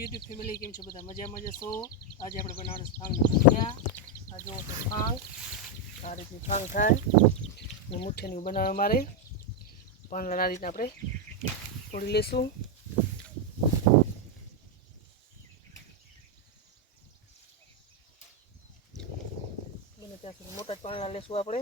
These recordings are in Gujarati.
યુટ્યુબ ફેમિલી કેમ છો બધા? મજામાં જશો આજે આપણે બનાવવાનું છે ફાંગના મુઠિયા આ જો છે ફાંગ આ રીતની ફાંગ થાય. ને મુઠ્ઠીની બનાવે મારે પાંદડા આ રીતના આપણે તોડી લેશું. બને ત્યાં સુધી મોટા જ પાંદડા લેશું આપણે.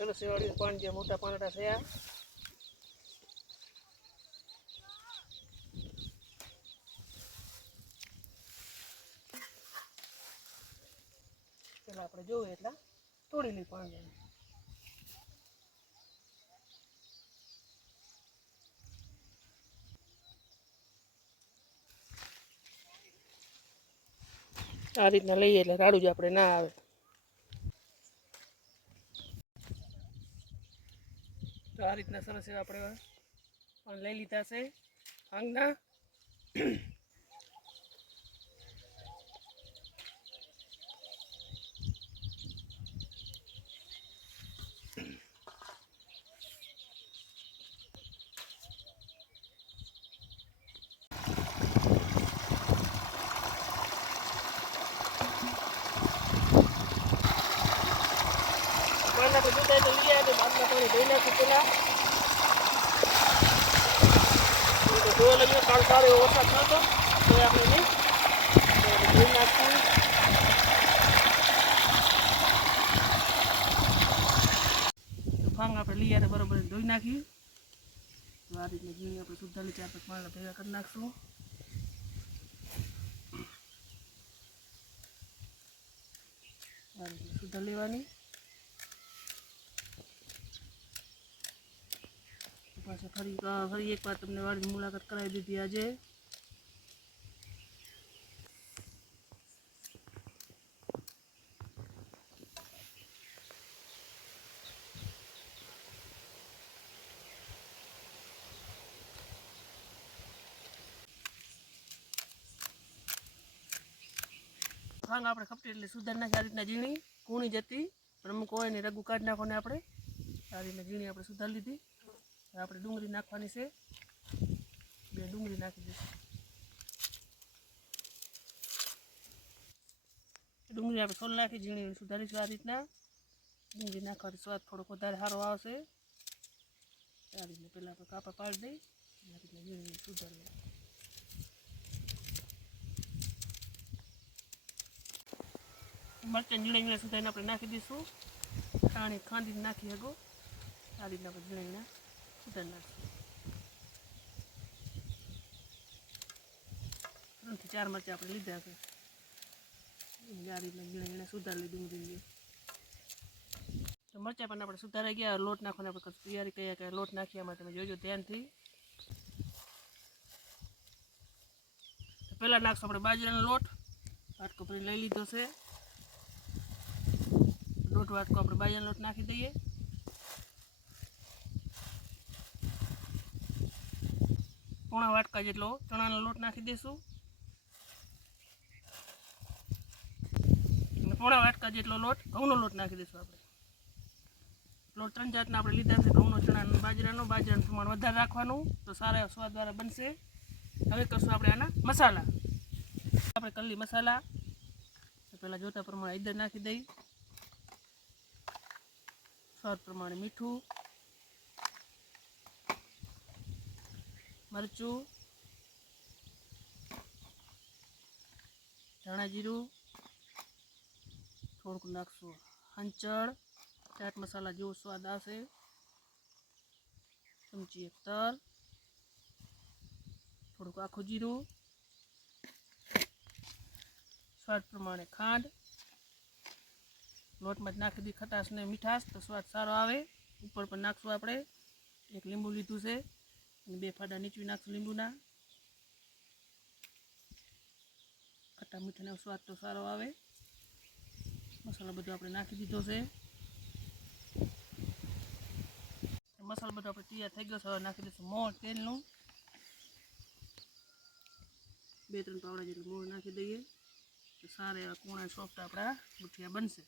સરસ એવાળી પણ જે મોટા પાંદડા થયા. પેલા આપણે જોઈએ એટલા તોડી લઈ પાંદડા આ રીતના લઈએ એટલે રાડું જ આપણે ના આવે. તો આ રીતના સરસ આપણે પણ લઈ લીધા છે. ભાંગના પાણી તો જુદા તો લઈ આવે બાદમાં પાણી ધોઈ નાખું પેલા જોવા લાગ્યો કાળ સારો એવો વરસાદ થતો તો આપણે નહીં ધોઈ નાખશું ભાંગ આપણે લઈ આવે બરોબર ધોઈ નાખીએ આ રીતના ઘી આપણે સુધા લીધે આપણે પાણી ભેગા કરી નાખશું. સુધા લેવાની. પાછા ફરી ફરી એકવાર તમને વાળી મુલાકાત કરાવી દીધી આજે. ભાંગ આપણે ખપટી એટલે સુધાર નાખી આ રીતના ઝીણી, કૂણી જતી પણ અમુક હોય ને રગું કાઢી નાખો ને આપણે. આ રીતના ઝીણી આપણે સુધારી લીધી. આપણે ડુંગળી નાખવાની છે. બે ડુંગળી નાખી દઈશું. ડુંગળી આપણે સોલ નાખી, ઝીણી સુધારીશું આ રીતના. ડુંગળી નાખવાથી સ્વાદ થોડોક વધારે સારો આવશે. આ રીતના પહેલાં આપણે કાપા પાડી દઈ, આ રીતના ઝીણી સુધારી મરચાં ઝીણા ઝીણા સુધારીને આપણે નાખી દઈશું. ખાણી ખાંડીને નાખી શકો આ રીતના આપણે ઝીણા ઝીણા ત્રણથી ચાર મરચાં આપણે લીધા છે. એટલે ગીણે ઝીણા સુધારી લીધું ડુંગળી તો મરચાં પણ આપણે સુધારા ગયા લોટ નાખવાની આપણે તૈયારી કયા કયા લોટ નાખ્યા એમાં તમે જોજો ધ્યાનથી. પહેલાં નાખશું આપણે બાજરાનો લોટ. વાટકો પછી લઈ લીધો છે. લોટ વાટકો આપણે બાજરાનો લોટ નાખી દઈએ. પોણા વાટકા જેટલો ચણાનો લોટ નાખી દઈશું અને પોણા વાટકા જેટલો લોટ ઘઉંનો લોટ નાખી દઈશું આપણે. લોટ ત્રણ જાતના આપણે લીધા છે, ઘઉંનો, ચણાનો બાજરાનો. બાજરાનું પ્રમાણ વધારે રાખવાનું તો સારા એવા દ્વારા બનશે. હવે કરશું આપણે આના મસાલા. આપણે કલ્લી મસાલા. પહેલાં જોતા પ્રમાણે ઈદર નાખી દઈ. સ્વાદ પ્રમાણે મીઠું. મરચું, ધાણા જીરું, થોડુંક નાખશું. હંચળ, ચાટ મસાલા જેવો સ્વાદ આવશે. ચમચી એક તલ, થોડુંક આખું જીરું, સ્વાદ પ્રમાણે ખાંડ, લોટમાં જ નાખી દી ખટાશ ને મીઠાશ તો સ્વાદ સારો આવે. ઉપર પણ નાખશું આપણે. એક લીંબુ લીધું છે. બે ફાડા નીચવી નાખશું લીંબુના ખટ્ટા મીઠાનો સ્વાદ તો સારો આવે મસાલો બધો આપણે નાખી દીધો છે મસાલો બધો આપણે તૈયાર થઈ ગયો છે નાખી દઈશું મોણ તેલનું બે ત્રણ પાવડા જેટલું મોણ નાખી દઈએ સારા એવા કુણા સોફ્ટ આપણા મુઠિયા બનશે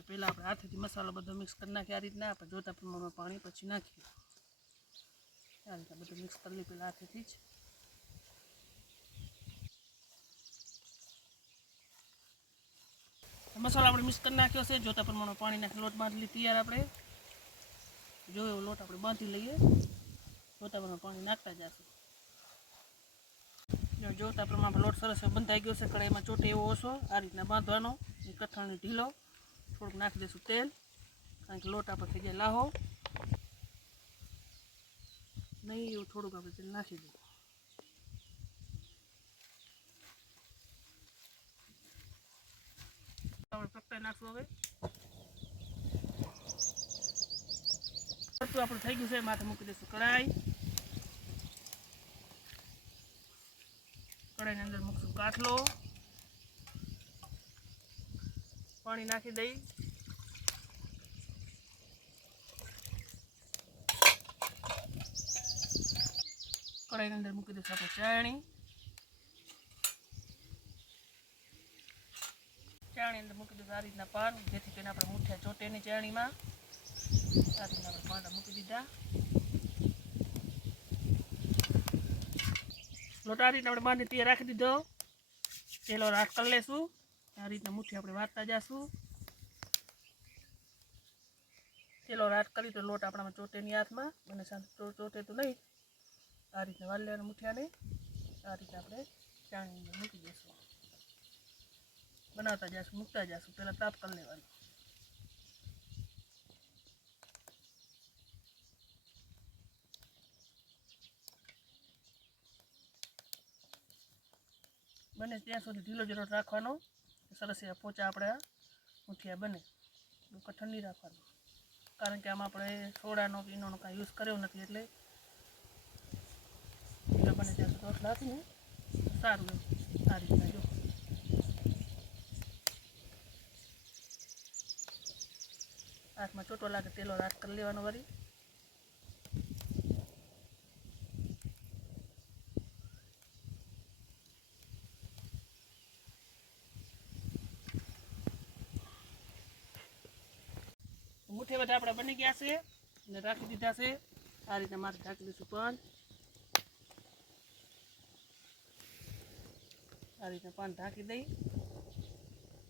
તો પહેલાં આપણે હાથેથી મસાલો બધો મિક્સ કરી નાખીએ, આ રીતના આપણે જોતા પ્રમાણમાં પાણી પછી નાખીએ. આ રીતના બધું મિક્સ કરી લઈએ પહેલાં હાથેથી જ. મસાલો આપણે મિક્સ કરી નાખ્યો છે, જોતા પ્રમાણમાં પાણી નાખી લોટ બાંધી તૈયાર આપણે. જો એવો લોટ આપણે બાંધી લઈએ, જોતા પ્રમાણે પાણી નાખતા જશું. જોતા પ્રમાણે લોટ સરસ બંધાઈ ગયો છે કડાઈમાં ચોટે એવો ઓછો, આ રીતના બાંધવાનો કઠણની ઢીલો. થોડુંક નાખી દઈશું તેલ, કારણ કે લોટ આપણે થઈ જાય લાહો. નહીં, એવું થોડુંક આપણે તેલ નાખી દઈએ આપણે પકતા નાખશું હવે. બધું આપણું થઈ ગયું છે, માથે મૂકી દઈશું કઢાઈ. કઢાઈની અંદર મૂકશું કાઠલો પાણી નાખી દઈ. કઢાઈની અંદર મૂકી દઈશું આપણે ચાણી ચાણી અંદર મૂકી દઈશું આ રીતના પાન, જેથી કરીને આપણે મુઠ્ઠા ચોટે નહીં ચાણીમાં આ રીતના આપણે પાંડા મૂકી દીધા. લોટા આ રીતના આપણે બાંધી તે રાખી દીધો. તેલો રાખ કરી લેશું. આ રીતના મુઠ્ઠી આપણે વાળતા જશું. તેલો રાત કરી તો લોટ આપણામાં ચોટેની હાથમાં અને ચોટે તો નહીં. આ રીતના લેવાનું મુઠિયાને આ રીતે આપણે ચાણી મૂકી દઈશું બનાવતા જઈશું મૂકતા જઈશું પહેલાં તાપ કરી લેવાનું. બને ત્યાં સુધી ઢીલો જ રાખવાનો. સરસ એવા પોચા આપણે મૂઠિયા બને. કઠણ નહીં રાખવાનું. કારણ કે આમાં આપણે સોડાનો કે ઈનોનો કાંઈ યુઝ કર્યો નથી એટલે એટલે બને ત્યાં સુધી રોટલા સારું એવું સારી રીતના જો. હાથમાં ચોટો લાગે તેલો રાત કરી લેવાનો વળી મુઠ્ઠી બધા આપણા બની ગયા છે અને રાખી દીધા છે. આ રીતે મારે ઢાંકી દઈશું પાન. આ રીતે પાન ઢાંકી દઈ.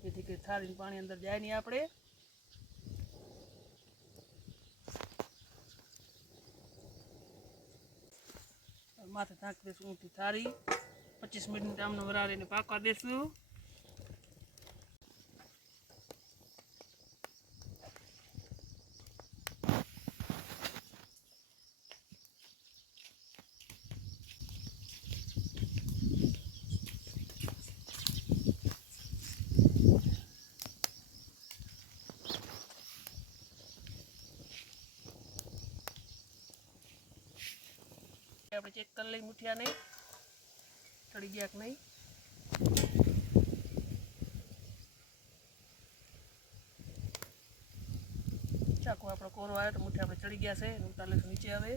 જેથી કે થાળીનું પાણી અંદર જાય નહીં આપણે. માથે ઢાંકી દઈશું ઊંધી થાળી. પચીસ મિનિટ આમને વરાળીને પાકવા દઈશું. આપણે ચેક કરી લઈએ મૂઠિયા નહીં. ચડી ગયા કે નહીં? ચાકુ આપણો કોરો આવ્યો તો મૂઠિયા આપણે ચડી ગયા છે. ઉતાર લઈશું નીચે આવે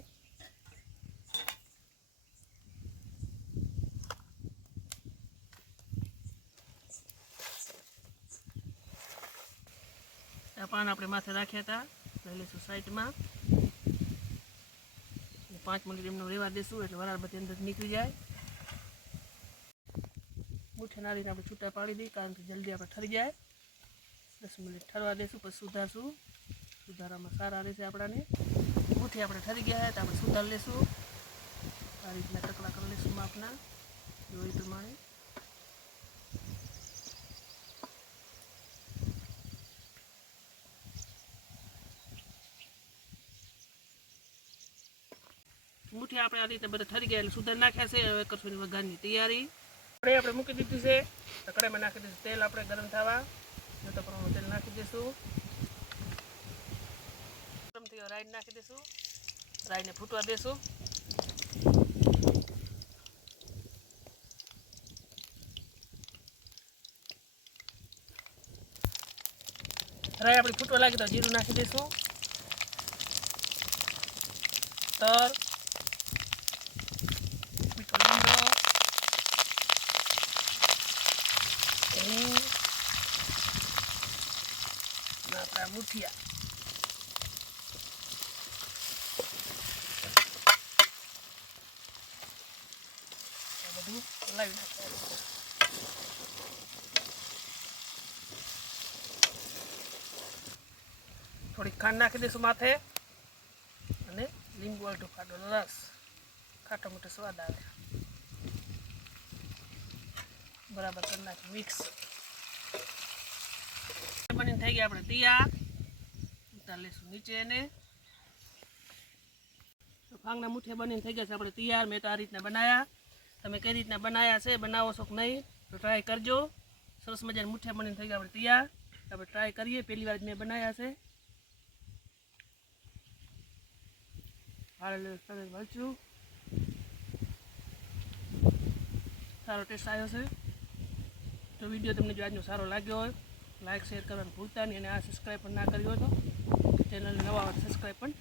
આ પાન આપણે માથે રાખ્યા હતા. લઈ અને પાંચ મિનિટ એમનું રેવા દેશું એટલે વરાળ બધી અંદર નીકળી જાય. મુઠ્ઠી નારીને આપણે છૂટા પાડી દઈએ કારણ કે જલ્દી આપણે ઠરી જાય. દસ મિનિટ ઠરવા દઈશું પછી સુધારશું. સુધારામાં સારા રહેશે આપણાને. મુઠ્ઠી આપણે ઠરી ગયા તો આપણે સુધાર લઈશું આ રીતના ટકડા કરી લઈશું માપના. જોઈ પ્રમાણે. મુઠ્ઠી આપણે આ રીતે બધા ઠરી ગયા એટલે સુધાર નાખ્યા છે. હવે કરશું વઘારની તૈયારી. કઢાઈ આપણે મૂકી દીધી છે. તો કઢાઈમાં નાખી દઈશું તેલ આપણે ગરમ થવા. જો તો પ્રમાણે તેલ નાખી દઈશું. ગરમ થયો રાઈ નાખી દઈશું. રાઈને ફૂટવા દઈશું રાઈ આપણી ફૂટવા લાગી તો જીરું નાખી દઈશું. તર મીઠો લીમડો નાખવાનું. થોડીક ખાંડ નાખી દઈશું માથે અને લીંબુ અડધો ખાડો. રસ ખાટો મોટો સ્વાદ આવે. બરાબર કરી નાખી મિક્સ. બની થઈ ગયા આપણે તૈયાર. ઉતાર નીચે એને ફાંગના મુઠિયા બનીને થઈ ગયા છે. આપણે તૈયાર. મેં તો આ રીતના બનાવ્યા તમે કઈ રીતના બનાવ્યા છે બનાવો છો કે નહીં, તો ટ્રાય કરજો. સરસ મજાના મુઠિયા બનીને થઈ ગયા. આપણે તૈયાર. આપણે ટ્રાય કરીએ. પહેલી વાર જ મેં બનાવ્યા છે. હાલ મરચું સારો ટેસ્ટ આવ્યો છે. તો વીડિયો તમને જો આજનો સારો લાગ્યો હોય લાઇક શેર કરવાનું ભૂલતા નહીં અને આ સબસ્ક્રાઈબ પણ ના કર્યો હોય તો ચેનલ નવા સબસ્ક્રાઈબ પણ